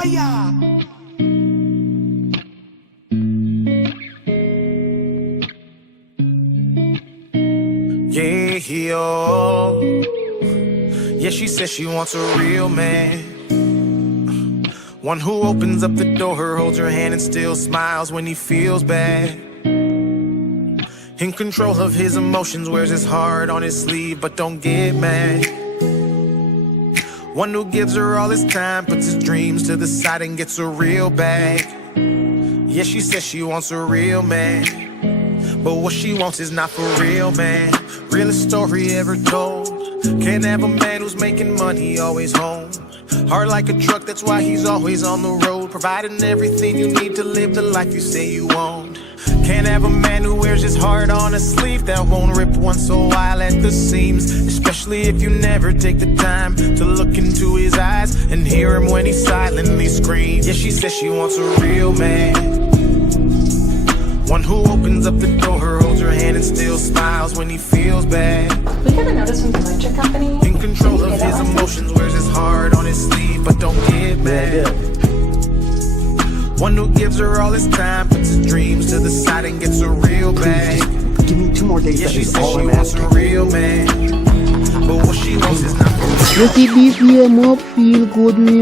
fire. Yeah, yo. Yeah, she says she wants a real man. One who opens up the door, holds her hand and still smiles when he feels bad. In control of his emotions, wears his heart on his sleeve, but don't get mad. One who gives her all his time, puts his dreams to the side and gets a real bag. Yeah, she says she wants a real man, but what she wants is not for real, man. Realest story ever told. Can't have a man who's making money, always home. Hard like a truck, that's why he's always on the road, providing everything you need to live the life you say you want. Can't have a man who wears his heart on a sleeve that won't rip once a while at the seams, especially if you never take the time to look into his eyes and hear him when he silently screams. Yeah, she says she wants a real man, one who opens up the door, holds her hand and still smiles when he feels bad. We got a notice from the electric company. In control of his emotions, wears his heart on his sleeve, but don't get mad. One who gives her all his time, puts his dreams to the side and gets a real bag. Give me 2 more days. Yeah, she says she wants a real man, but what she wants is not for real. Just give me more feel good music.